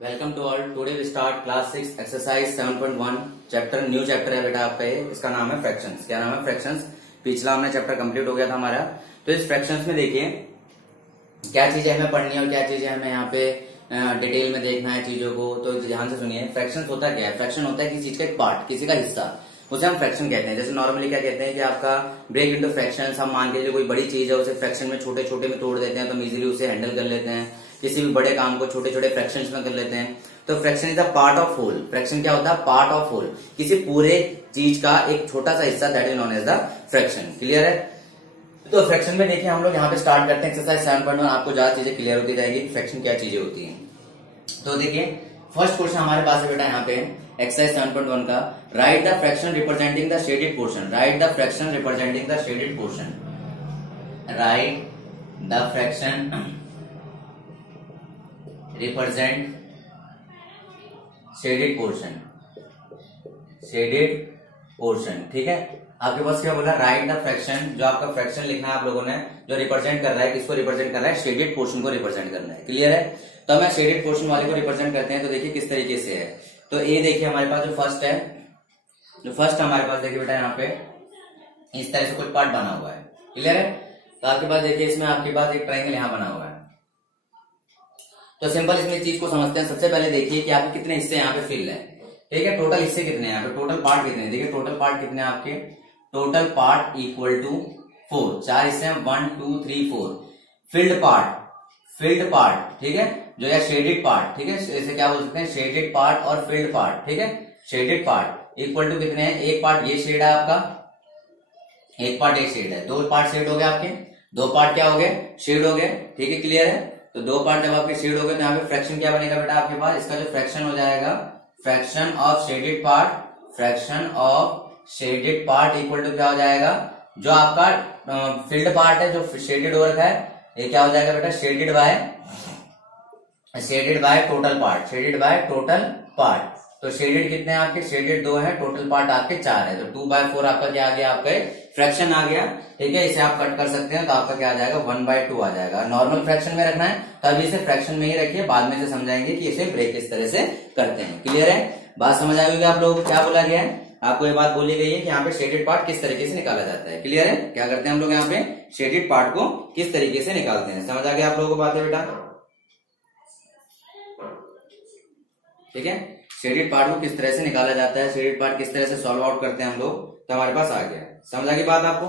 Welcome to all. Today we start class 6 exercise 7.1 chapter. New chapter है बेटा आपका ये। इसका नाम है फ्रैक्शंस। क्या नाम है? फ्रैक्शंस। पिछला हमने चैप्टर कंप्लीट हो गया था हमारा। तो इस फ्रैक्शंस में देखिए क्या चीजें हमें पढ़नी है और क्या चीजें हमें यहाँ पे डिटेल में देखना है चीजों को। तो ध्यान से सुनिए। फ्रैक्शंस होता क्या है? फ्रैक्शन होता है किसी चीज का एक पार्ट, किसी का हिस्सा, उसे हम फ्रैक्शन कहते हैं। जैसे नॉर्मली क्या कहते हैं कि आपका ब्रेक इनटू फ्रैक्शंस। हम मान के चलिए कोई बड़ी चीज है उसे फ्रैक्शन में छोटे छोटे में तोड़ देते हैं तो हम इजीली उसे हैंडल कर लेते हैं। किसी भी बड़े काम को छोटे छोटे फ्रैक्शंस में कर लेते हैं। तो fraction is a part of whole. Fraction क्या होता है? Part of whole. किसी पूरे चीज का एक छोटा सा हिस्सा, that is known as the fraction. Clear है? तो फ्रैक्शन में देखिए हम लोग यहाँ पे स्टार्ट करते हैं एक्सरसाइज 7.1। आपको ज्यादा चीजें क्लियर होती जाएगी फ्रैक्शन क्या चीजें होती है। तो देखिए फर्स्ट क्वेश्चन हमारे पास है बेटा यहाँ पे एक्सरसाइज 7.1 का। Right the fraction representing the shaded portion. Right the fraction representing the shaded portion. Right the fraction represent shaded portion. Shaded portion, ठीक है। आपके पास क्या बोला? Right the fraction. जो आपका फ्रैक्शन लिखना है आप लोगों ने, जो रिप्रेजेंट कर रहा है, किसको रिप्रेजेंट कर रहा है? शेडेड पोर्शन को रिप्रेजेंट करना है। क्लियर है? तो हमें शेडेड पोर्शन वाले को रिप्रेजेंट करते हैं। तो देखिए किस तरीके से है। तो ये देखिए हमारे पास जो फर्स्ट है, जो फर्स्ट हमारे पास देखिए बेटा यहाँ पे इस तरह से कुछ पार्ट बना हुआ है। क्लियर है? तो आपके पास देखिए इसमें आपके पास एक ट्रायंगल यहाँ बना हुआ है। तो सिंपल इसमें चीज को समझते हैं। सबसे पहले देखिए कि आपके कितने हिस्से यहाँ पे फिल है। ठीक है, टोटल हिस्से कितने हैं यहाँ पे? टोटल पार्ट कितने हैं? देखिए टोटल पार्ट कितने हैं आपके? Total part equal to 4। 4 हिस्से हैं, 1 2 3 4। फिल्ड पार्ट, फिल्ड पार्ट, ठीक है, जो या शेडेड पार्ट, ठीक है, इसे क्या बोल सकते हैं? शेडेड पार्ट और फिल्ड पार्ट, ठीक है। शेडेड पार्ट इक्वल टू कितने हैं? एक पार्ट ये शेड है आपका, एक पार्ट ये शेड है। 2 पार्ट शेड हो गए आपके, 2 पार्ट क्या हो गए? शेड हो गए। ठीक है, क्लियर है? तो 2 पार्ट जब आपके शेड हो गए तो यहाँ पे फ्रैक्शन क्या बनेगा बेटा आपके पास? इसका जो फ्रैक्शन हो जाएगा, fraction of shaded part, fraction of shaded part equal to क्या हो जाएगा? जो आपका फील्ड पार्ट है, जो शेडेड हो रखा है, ये क्या हो जाएगा बेटा? Shaded by total part. Shaded by total part. तो शेडेड कितने हैं आपके? शेडेड 2 है, टोटल पार्ट आपके 4 है। तो 2/4 आपका क्या आ गया? आपका फ्रैक्शन आ गया। ठीक है, इसे आप कट कर सकते हैं तो आपका क्या आ जाएगा? 1/2 आ जाएगा। नॉर्मल फ्रैक्शन में रखना है तो अभी इसे फ्रैक्शन में ही रखिए, बाद में से समझाएंगे कि इसे ब्रेक किस तरह से करते हैं। क्लियर है? बात समझ आई होगी आप लोगों को? क्या बोला गया है आपको? ये बात बोली गई है कि यहाँ पे शेडेड पार्ट किस तरीके से निकाला जाता है। क्लियर है? क्या करते हैं हम लोग यहाँ पे? शेडेड पार्ट को किस तरीके से निकालते हैं। समझ आ गया आप लोगों को बात है बेटा? ठीक है, शेडेड पार्ट को किस तरह से निकाला जाता है, शेडेड पार्ट किस तरह से सॉल्व आउट करते हैं हम लोग, तो हमारे पास आ गया। समझ आ गई बात आपको?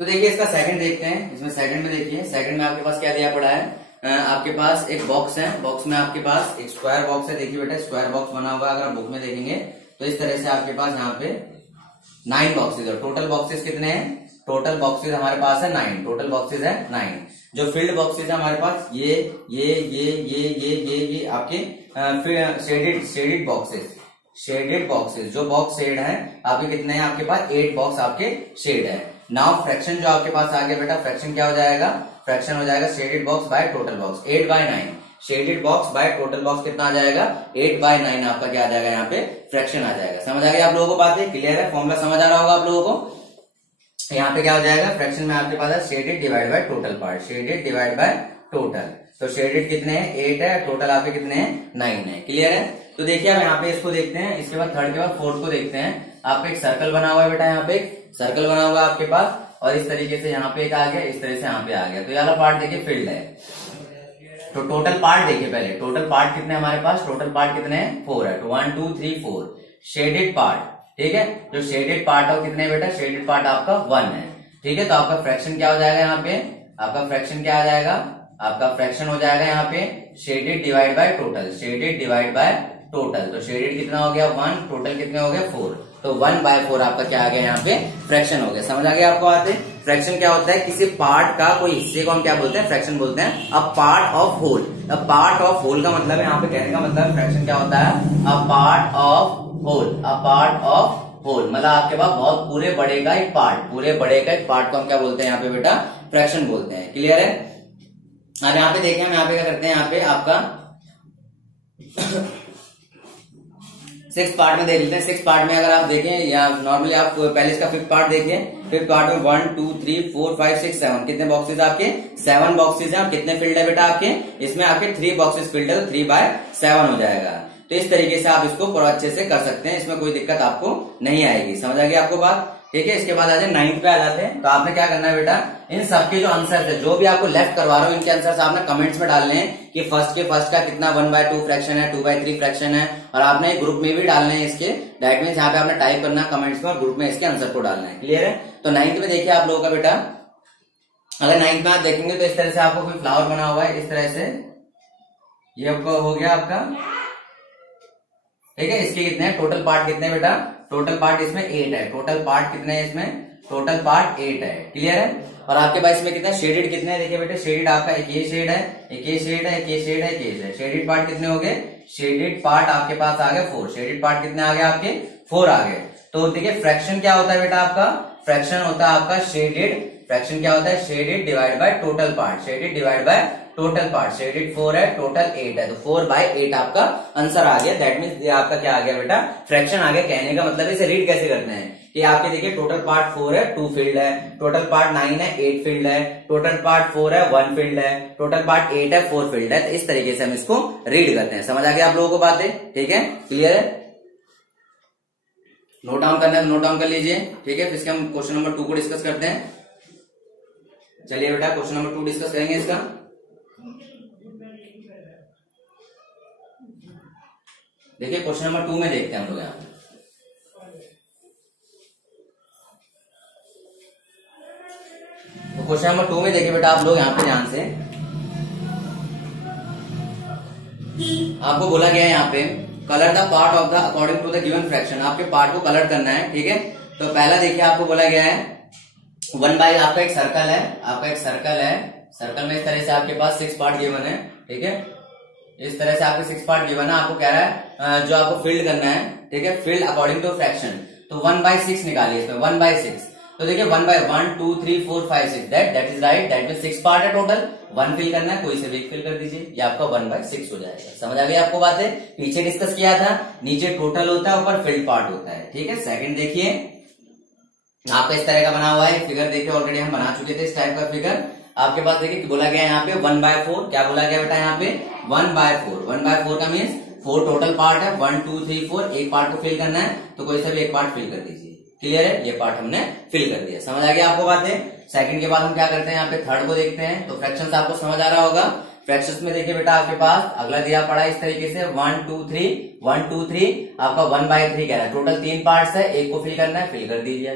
तो देखिए इसका सेकंड देखते हैं। इसमें सेकंड में देखिए, सेकंड में आपके पास क्या दिया पड़ा है? आपके पास एक बॉक्स है, बॉक्स में आपके पास एक स्क्वायर बॉक्स है। देखिए बेटा स्क्वायर बॉक्स बना हुआ है। अगर आप बुक में देखेंगे तो इस तरह से आपके पास यहाँ पे 9 बॉक्सेज है। टोटल बॉक्सेस कितने हैं? टोटल बॉक्सेज हमारे पास है 9। टोटल बॉक्सेज है 9। जो फील्ड बॉक्सेज है हमारे पास ये आपके शेडेड बॉक्सेस, शेडेड बॉक्सेस। जो बॉक्स शेड है आपके कितने हैं? आपके पास 8 बॉक्स आपके शेड है। नाउ फ्रैक्शन जो आपके पास आ गया बेटा, फ्रैक्शन क्या हो जाएगा? फ्रैक्शन हो जाएगा shaded box by total box. 8/9 shaded box by total box कितना आ जाएगा? 8/9 आपका क्या आ जाएगा? यहाँ पे फ्रैक्शन आ जाएगा। समझ आ गया आप लोगों को बात है? क्लियर है? फॉर्मूला समझ आ रहा होगा आप लोगों को? यहाँ पे क्या हो जाएगा? फ्रैक्शन में आपके पास है shaded divide by total part. Shaded divide by total. तो शेडेड कितने हैं? 8 है, टोटल आपके कितने हैं? 9 है। क्लियर है? तो देखिए अब यहाँ पे इसको देखते हैं। इसके बाद थर्ड के बाद फोर्थ को देखते हैं। आपका एक सर्कल बना हुआ है बेटा, यहाँ पे एक सर्कल बना हुआ है आपके पास, और इस तरीके से यहाँ पे एक आ गया, इस तरह से यहाँ पे आ गया। तो ये वाला पार्ट देखिए फील्ड है। तो टोटल पार्ट देखिए पहले, टोटल पार्ट कितने हमारे पास? टोटल पार्ट कितने हैं? 4 है। तो 1 2 3 4 शेडेड पार्ट। ठीक है, जो शेडेड पार्ट है कितने बेटा? शेडेड पार्ट आपका 1 है। ठीक है, तो आपका फ्रैक्शन क्या हो जाएगा यहाँ पे? आपका फ्रैक्शन क्या आ जाएगा? आपका फ्रैक्शन हो जाएगा यहाँ पे shaded divide by total. Shaded divide by total. तो शेडेड कितना हो गया? 1, टोटल कितने हो गए? 4। तो 1/4 आपका क्या आ गया? यहाँ पे फ्रैक्शन हो गया। समझ आ गया आपको बात है? फ्रैक्शन क्या होता है? किसी पार्ट का कोई हिस्से को हम क्या बोलते हैं? फ्रैक्शन बोलते हैं। A part of whole. A part of whole का मतलब है, यहाँ पे कहने का मतलब फ्रैक्शन क्या होता है? A part of whole. A part of whole मतलब आपके पास बहुत पूरे बड़े का एक पार्ट, पूरे बड़े का एक पार्ट को हम क्या बोलते हैं यहाँ पे बेटा? फ्रैक्शन बोलते हैं। क्लियर है? अब यहाँ पे देखें हम यहाँ पे क्या करते हैं? यहाँ पे आपका सिक्स पार्ट में देख लेते हैं। सिक्स पार्ट में अगर आप देखें या नॉर्मली आप पहले इसका फिफ्थ पार्ट देखिए। फिफ्थ पार्ट में 1 2 3 4 5 6 7 कितने बॉक्सेस आपके 7 बॉक्सेस हैं। और कितने फील्ड है बेटा आपके इसमें आपके 3 बॉक्सेस फील्ड है तो 3/7 हो जाएगा। तो इस तरीके से आप इसको पूरा अच्छे से कर सकते हैं, इसमें कोई दिक्कत आपको नहीं आएगी। समझ आ गया आपको बात, ठीक है। इसके बाद आ जाए 9th पे आ जाते हैं। तो आपने क्या करना है बेटा, इन सबके जो आंसर है जो भी आपको लेफ्ट करवा रहा हूँ इनके आंसर आपने कमेंट्स में डालने हैं कि फर्स्ट का कितना 1/2 फ्रैक्शन है, 2/3 फ्रैक्शन है। और आपने ग्रुप में भी डालने हैं इसके। दैट मीन्स यहाँ पे आपने टाइप करना है कमेंट्स में और ग्रुप में इसके आंसर को डालना है। क्लियर है। तो 9th में देखिए आप लोगों का बेटा, अगर 9th में आप देखेंगे तो इस तरह से आपको कोई फ्लावर बना हुआ है, इस तरह से ये आपका हो गया आपका, ठीक है। इसके कितने टोटल पार्ट कितने बेटा, टोटल पार्ट इसमें 8 है। टोटल पार्ट कितने हैं इसमें, टोटल पार्ट 8 है। क्लियर है। और आपके पास इसमें कितना शेडेड कितने हैं, देखिए बेटे शेडेड आपका एक ये शेड है, एक ये शेड है, एक ये शेड है, एक ये है। शेडेड पार्ट कितने हो गए, शेडेड पार्ट आपके पास आ गए 4। शेडेड पार्ट कितने आ गए आपके 4 आ गए। तो देखिए फ्रैक्शन क्या होता है बेटा आपका, फ्रैक्शन होता है आपका शेडेड, फ्रैक्शन क्या होता है shaded divide by total part, shaded divide by total part. Shaded 4 है, टोटल 8 है, तो 4/8 आपका आंसर आ गया। दैट मीन्स ये आपका क्या आ गया बेटा, फ्रैक्शन आ गया। कहने का मतलब इसे रीड कैसे करते हैं कि आपके देखिए टोटल पार्ट 4 है 2 फील्ड है, टोटल पार्ट 9 है 8 फील्ड है, टोटल पार्ट 4 है 1 फील्ड है, टोटल पार्ट 8 है 4 फील्ड है। तो इस तरीके से हम इसको रीड करते हैं। समझ आ गया आप लोगों को बातें, ठीक है, क्लियर है। नोट डाउन करना है नोट डाउन कर लीजिए, ठीक है। फिर हम क्वेश्चन नंबर 2 को डिस्कस करते हैं। चलिए बेटा क्वेश्चन नंबर 2 डिस्कस करेंगे इसका। देखिए क्वेश्चन नंबर 2 में देखते हैं हम लोग यहाँ पे। तो क्वेश्चन नंबर 2 में देखिए बेटा आप लोग यहाँ पे ध्यान से, आपको बोला गया है यहाँ पे colour the part of the according to the given fraction. आपके पार्ट को कलर करना है, ठीक है। तो पहला देखिए आपको बोला गया है 1/, आपका एक सर्कल है, आपका एक सर्कल है, सर्कल में इस तरह से आपके पास 6 पार्ट गिवन है, ठीक है। इस तरह से आपके 6 पार्ट गिवन है। आपको कह रहा है जो आपको फील्ड करना है, ठीक है, फील्ड अकॉर्डिंग टू फ्रैक्शन। तो 1/6 निकालिए इसमें, 1/6। तो देखिए 1 2 3 4 5 6 that is right. That mean 6 part है टोटल, 1 फिल करना है, कोई से भी एक फिल कर दीजिए, ये आपका 1/6 हो जाएगा। समझ आ गई आपको बातें, पीछे डिस्कस किया था, नीचे टोटल होता है ऊपर फील्ड पार्ट होता है, ठीक है। सेकंड देखिए आपका इस तरह का बना हुआ है फिगर, देखिए ऑलरेडी हम बना चुके थे इस टाइप का फिगर। आपके पास देखिए बोला गया यहाँ पे 1/4, क्या बोला गया बेटा यहाँ पे 1/4। 1/4 का मीन्स 4 टोटल पार्ट है, 1 2 3 4, एक पार्ट को फिल करना है तो कोई सा भी एक पार्ट फिल कर दीजिए। क्लियर है, ये पार्ट हमने फिल कर दिया। समझ आ गया आपको बातें। सेकंड के बाद हम क्या करते हैं यहाँ पे थर्ड को देखते हैं। तो फ्रैक्शंस आपको समझ आ रहा होगा। फ्रैक्शंस में देखिए बेटा आपके पास अगला दिया पड़ा इस तरीके से 1 2 3 1 2 3 आपका 1/3 कह रहा है। टोटल 3 पार्ट्स है, एक को फिल करना है, फिल कर दीजिए।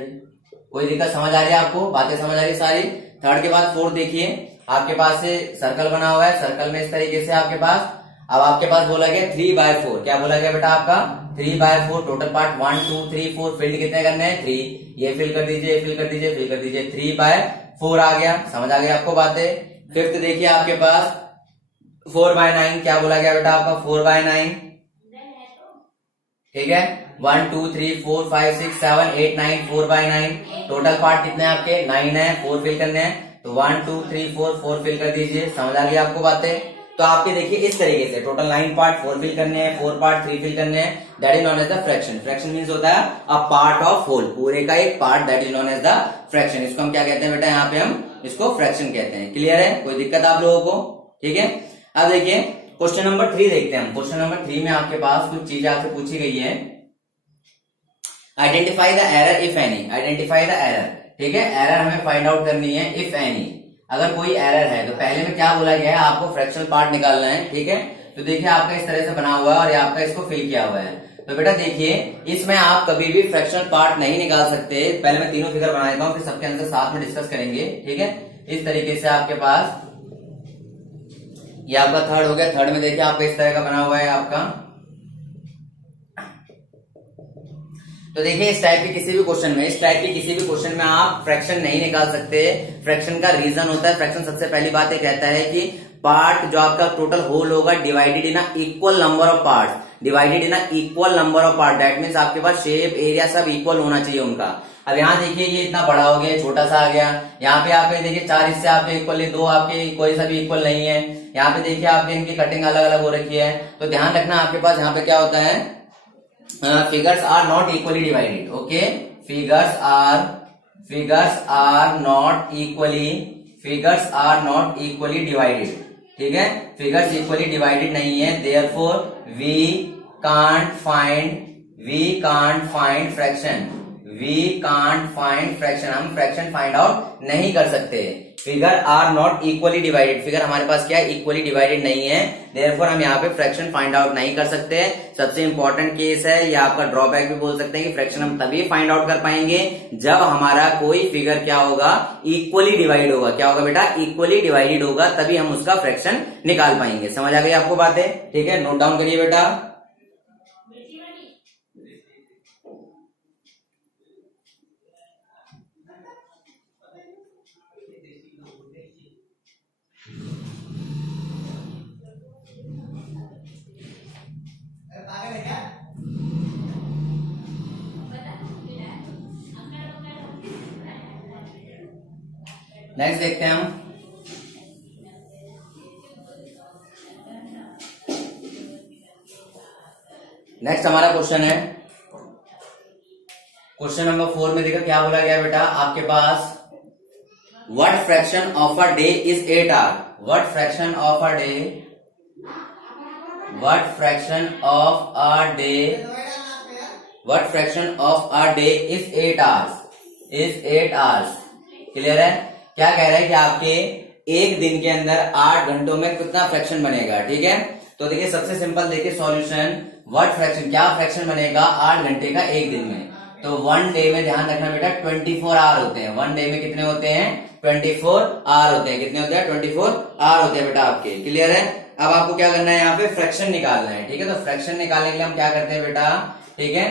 कोई दिक्कत समझ आ रही है आपको, बातें समझ आ रही सारी। थर्ड के बाद फोर्थ देखिए आपके पास से सर्कल बना हुआ है, सर्कल में इस तरीके से आपके पास, अब आपके पास बोला गया 3/4। क्या बोला गया बेटा आपका 3/4। टोटल पार्ट 1 2 3 4, फील्ड कितने करने हैं 3, ये फिल कर दीजिए, फिल कर दीजिए, फिल कर दीजिए, 3/4 आ गया। समझ आ गया आपको बातें। फिफ्थ देखिए आपके पास 4/9। क्या बोला गया बेटा आपका 4/9, ठीक है। 1 2 3 4 5 6 7 8 9, 4/9। टोटल पार्ट कितने आपके 9 है, 4 फिल करने हैं, तो 1 2 3 4 फिल कर दीजिए। समझ आ गई आपको बातें। तो आपके देखिए इस तरीके से टोटल 9 पार्ट 4 फिल करने हैं, 4 पार्ट 3 फिल करने हैं। That is known as the fraction. Fraction means होता है अ पार्ट ऑफ होल, पूरे का एक part, that is known as the fraction. इसको हम क्या कहते हैं बेटा, यहाँ पे हम इसको फ्रैक्शन कहते हैं। क्लियर है, कोई दिक्कत आप लोगों को, ठीक है। अब देखिए क्वेश्चन नंबर 3 देखते हैं हम। क्वेश्चन नंबर 3 में आपके पास कुछ चीजें आपसे पूछी गई है। Identify the error if any, identify the error, ठीक है। एरर हमें फाइंड आउट करनी है इफ एनी, अगर कोई एरर है। तो पहले में क्या बोला गया है, आपको फ्रैक्शनल पार्ट निकालना है, ठीक है। तो देखिए आपका इस तरह से बना हुआ है और आपका इसको फिल किया हुआ है। तो बेटा देखिए इसमें आप कभी भी फ्रैक्शनल पार्ट नहीं निकाल सकते। पहले मैं तीनों फिगर बना देता हूँ, फिर सबके अंदर साथ में डिस्कस करेंगे, ठीक है। इस तरीके से आपके पास ये आपका थर्ड हो गया। थर्ड में देखिए आपका इस तरह का बना हुआ है आपका। तो देखिए इस टाइप के किसी भी क्वेश्चन में, इस टाइप के किसी भी क्वेश्चन में आप फ्रैक्शन नहीं निकाल सकते। फ्रैक्शन का रीजन होता है, फ्रैक्शन सबसे पहली बात ये कहता है कि पार्ट जो आपका टोटल होल होगा divided in equal number of part, divided in equal number of part. That means आपके पास शेप एरिया सब इक्वल होना चाहिए उनका। अब यहाँ देखिए ये इतना बड़ा हो गया, छोटा सा आ गया। यहाँ पे आपके देखिए 4 हिस्से आपके इक्वल, 2 आपके कोई सा भी इक्वल नहीं है। यहाँ पे देखिए आपके इनकी कटिंग अलग अलग हो रखी है। तो ध्यान रखना आपके पास यहाँ पे क्या होता है, figures are not equally divided. Okay, figures are not equally divided. ठीक है, figures equally divided नहीं है, therefore we can't find fraction. हम फ्रैक्शन फाइंड आउट नहीं कर सकते. Figure are not equally divided, figure हमारे पास क्या है, इक्वली डिवाइडेड नहीं है, देयरफॉर हम यहाँ पे फ्रैक्शन फाइंड आउट नहीं कर सकते. सबसे इंपॉर्टेंट केस है, या आपका ड्रॉबैक भी बोल सकते हैं कि फ्रैक्शन हम तभी फाइंड आउट कर पाएंगे जब हमारा कोई फिगर क्या होगा, इक्वली डिवाइड होगा. क्या होगा बेटा, इक्वली डिवाइडेड होगा, तभी हम उसका फ्रैक्शन निकाल पाएंगे. समझ आ गई आपको बातें? ठीक है, नोट डाउन करिए बेटा. नेक्स्ट देखते हैं हम. नेक्स्ट हमारा क्वेश्चन है, क्वेश्चन नंबर 4 में देखो क्या बोला गया बेटा, आपके पास what fraction of a day is 8 hour. What fraction of a day is 8 hours. Clear है? क्या कह रहा है कि आपके एक दिन के अंदर 8 घंटों में कितना फ्रैक्शन बनेगा. ठीक है, तो देखिए सबसे सिंपल देखिए सॉल्यूशन. व्हाट फ्रैक्शन, क्या फ्रैक्शन बनेगा 8 घंटे का एक दिन में. तो 1 डे में ध्यान रखना बेटा 24 आवर होते हैं. 1 डे में कितने होते हैं, 24 आवर होते हैं. कितने होते हैं, 24 आवर होते हैं बेटा आपके. क्लियर है? अब आपको क्या करना है, यहाँ पे फ्रैक्शन निकालना है. ठीक है, तो फ्रैक्शन निकालने के लिए हम क्या करते हैं बेटा, ठीक है,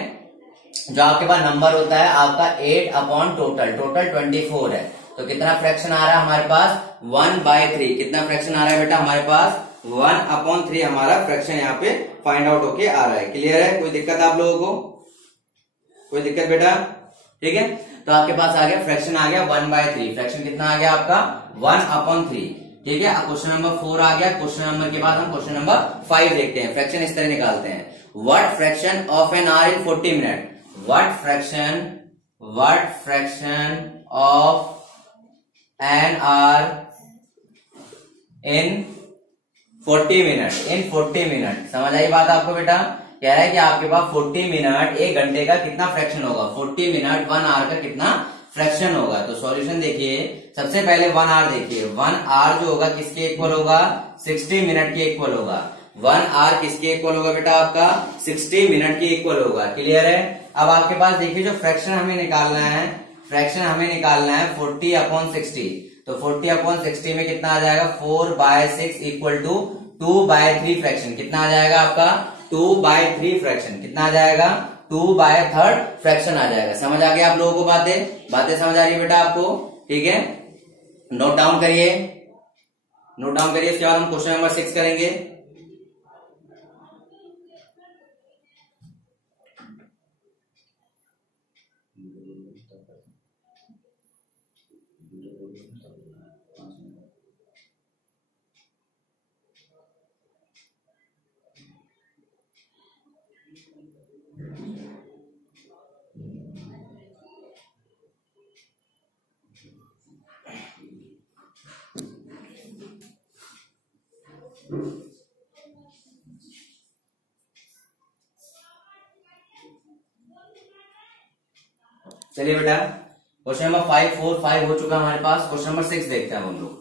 जो आपके पास नंबर होता है आपका 8 अपॉन टोटल 24 है. तो कितना फ्रैक्शन आ रहा है हमारे पास, 1/3. कितना फ्रैक्शन आ रहा है बेटा हमारे पास, 1/3 हमारा फ्रैक्शन यहाँ पे फाइंड आउट होके आ रहा है. क्लियर है? कोई दिक्कत आप लोगों को, कोई दिक्कत बेटा? ठीक है, तो आपके पास आ गया फ्रैक्शन, आ गया 1/3. फ्रैक्शन कितना आ गया आपका, 1/3. ठीक है, क्वेश्चन नंबर 4 आ गया. क्वेश्चन नंबर के बाद हम क्वेश्चन नंबर 5 देखते हैं. फ्रैक्शन इस तरह निकालते हैं. What fraction of an hour in 40 minute. What fraction of an hour in 40 minute. समझ आई बात आपको बेटा? कह रहा है कि आपके पास 40 मिनट, एक घंटे का कितना फ्रैक्शन होगा, 40 मिनट 1 आवर का कितना फ्रैक्शन होगा. तो सॉल्यूशन देखिए, सबसे पहले 1 आवर देखिए. 1 आवर जो होगा किसके इक्वल होगा, 60 मिनट के इक्वल होगा. 1 आवर किसके इक्वल होगा बेटा आपका, 60 मिनट के इक्वल होगा. क्लियर है? अब आपके पास देखिए जो फ्रैक्शन हमें निकालना है, 40/60. तो 40/60 में कितना आ जाएगा, 4/6 इक्वल टू 2/3 फ्रैक्शन. कितना आ जाएगा आपका, 2/3 फ्रैक्शन. कितना आ जाएगा, 2/3 फ्रैक्शन आ जाएगा. समझ आ गया आप लोगों को बातें समझ आ रही है बेटा आपको? ठीक है, नोट डाउन करिए. इसके बाद हम क्वेश्चन नंबर 6 करेंगे. चलिए बेटा, क्वेश्चन नंबर 5, 4, 5 हो चुका हमारे पास. क्वेश्चन नंबर 6 देखते हैं हम लोग.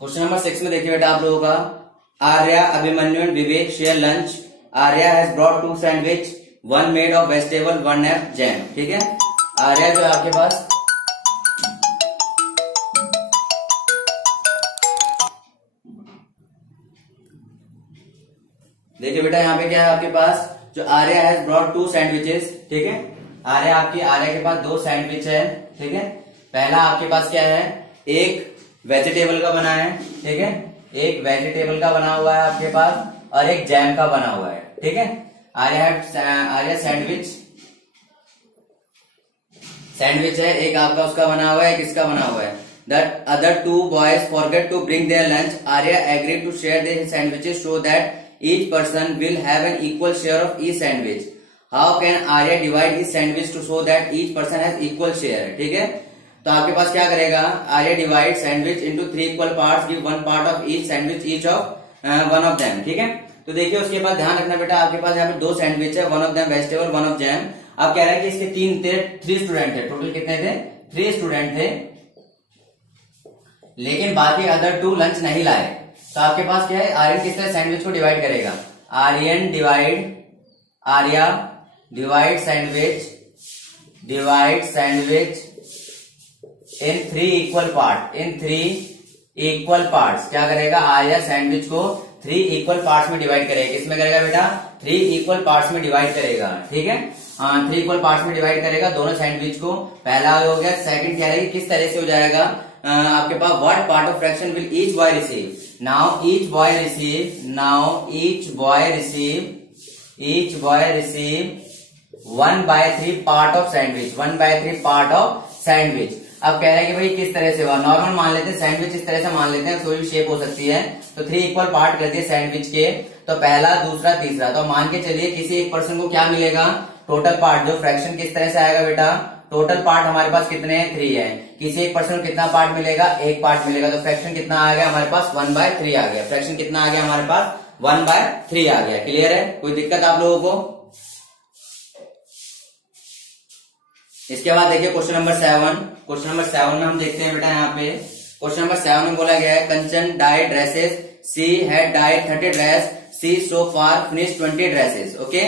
क्वेश्चन नंबर 6 में देखिए बेटा आप लोगों का, Arya, Abhimanyu and Vivek share lunch. Arya has brought 2 sandwich, 1 made of vegetable, 1 have jam. ठीक है, आर्या जो है आपके पास, देखिए बेटा यहाँ पे क्या है आपके पास, जो आर्या हैज ब्रॉट 2 सैंडविचेस. ठीक है, आर्या के पास 2 सैंडविच है. ठीक है, पहला आपके पास क्या है, एक वेजिटेबल का बना है. ठीक है, एक वेजिटेबल का बना हुआ है आपके पास, और एक जैम का बना हुआ है. ठीक है, आर्या सैंडविच है, एक आपका उसका बना हुआ है, एक इसका बना हुआ है. The other two boys forget to bring their lunch. Arya agreed to share their sandwiches so that each person will have an equal share of each sandwich. How can Arya divide his sandwich to so that each person has equal share? ठीक है, तो आपके पास क्या करेगा, Arya divide sandwich into 3 equal parts, give one part of each sandwich each of one of them. ठीक है, तो देखिए उसके बाद ध्यान रखना बेटा, आपके पास यहाँ पे 2 सैंडविच है, one of them vegetable one of jam. आप कह रहे हैं कि इसके 3 स्टूडेंट थे, टोटल कितने थे, 3 स्टूडेंट थे, लेकिन बाकी अदर 2 लंच नहीं लाए। तो आपके पास क्या है, आर्यन किस तरह सैंडविच को डिवाइड करेगा, आर्या डिवाइड सैंडविच इन 3 इक्वल पार्ट्स। क्या करेगा, आर्या सैंडविच को 3 इक्वल पार्ट्स में डिवाइड करेगा। किसमें करेगा बेटा, 3 इक्वल पार्ट्स में डिवाइड करेगा। ठीक है, 3 इक्वल पार्ट्स में डिवाइड करेगा दोनों सैंडविच को। पहला हो गया। सेकंड कह रहे हैं किस तरह से हो जाएगा, आपके पास what part of fraction will each boy receive. Now each boy receive 1/3 part of sandwich, 1/3 part of sandwich. अब कह रहे हैं कि भाई किस तरह से हुआ, नॉर्मल मान लेते हैं, सैंडविच इस तरह से मान लेते हैं, कोई भी शेप हो सकती है। तो 3 इक्वल पार्ट कर दिए सैंडविच के, तो पहला, दूसरा, तीसरा। तो मान के चलिए किसी एक पर्सन को क्या मिलेगा, टोटल पार्ट, जो फ्रैक्शन किस तरह से आएगा बेटा, टोटल पार्ट हमारे पास कितने हैं, 3 है। किसी एक पर्सन को कितना पार्ट मिलेगा, 1 पार्ट मिलेगा। तो फ्रैक्शन कितना आ गया हमारे पास, 1/3 आ गया। फ्रैक्शन कितना आ गया हमारे पास, 1/3 आ गया। क्लियर है, कोई दिक्कत आप लोगों को। इसके बाद देखिए क्वेश्चन नंबर 7। क्वेश्चन नंबर 7 में हम देखते हैं बेटा, यहाँ पे क्वेश्चन नंबर 7 में बोला गया है, Kanchan dye dresses, she had dye 30 dress, she so far finish 20 dresses. Okay,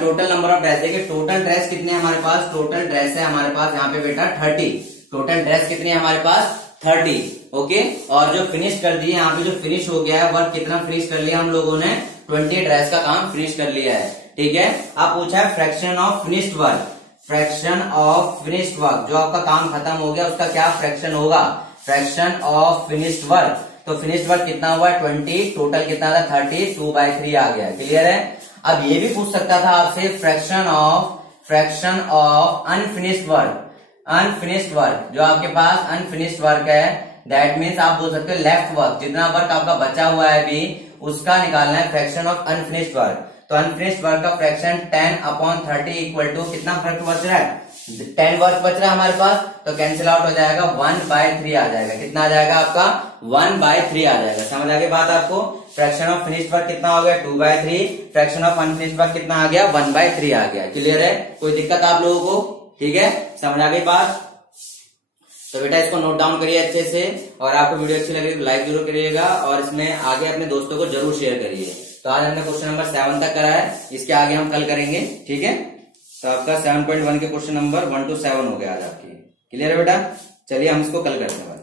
total number of dress, देखिए टोटल ड्रेस कितने हमारे पास, टोटल ड्रेस है हमारे पास यहाँ पे बेटा 30। टोटल ड्रेस कितनी है हमारे पास, 30। ओके, और जो फिनिश कर दिए, यहाँ पे जो फिनिश हो गया है, वर्क कितना फिनिश कर लिया हम लोगों ने, 20 ड्रेस का काम फिनिश कर लिया है। ठीक है, अब पूछा है fraction of finished work, fraction of finished work, जो आपका काम खत्म हो गया उसका क्या फ्रैक्शन होगा, फ्रैक्शन ऑफ फिनिश्ड वर्क। तो फिनिश्ड वर्क कितना हुआ, 20, टोटल कितना था 30, 2/3 आ गया। क्लियर है। अब ये भी पूछ सकता था आपसे फ्रैक्शन ऑफ अनफिनिश्ड वर्क, जो आपके पास अनफिनिश्ड वर्क है, दैट मीन्स आप बोल सकते हो लेफ्ट वर्क, जितना वर्क आपका बचा हुआ है अभी उसका निकालना है फ्रैक्शन ऑफ अनफिनिश्ड वर्क। तो अनफिनिश्ड वर्क का फ्रैक्शन 10/30 इक्वल टू कितना वर्क बच रहा है, 10 वर्क बच रहा है हमारे पास, तो कैंसिल आउट हो जाएगा, 1/3 आ जाएगा। कितना आ जाएगा आपका, 1/3 आ जाएगा। समझ आ गई बात आपको। फ्रैक्शन ऑफ फिनिश्ड वर्क कितना हो गया, 2/3, फ्रैक्शन ऑफ अनफिनिश्ड वर्क कितना आ गया, 1/3 आ गया। क्लियर है, कोई दिक्कत आप लोगों को। ठीक है, समझ आ गई बात। तो बेटा इसको नोट डाउन करिए अच्छे से, और आपको वीडियो अच्छी लगे तो लाइक जरूर करिएगा, और इसमें आगे अपने दोस्तों को जरूर शेयर करिए। तो आज हमने क्वेश्चन नंबर 7 तक करा है, इसके आगे हम कल करेंगे। ठीक है, तो आपका 7.1 के क्वेश्चन नंबर 1 to 7 हो गया आज आपकी। क्लियर है बेटा, चलिए हम इसको कल करते हैं।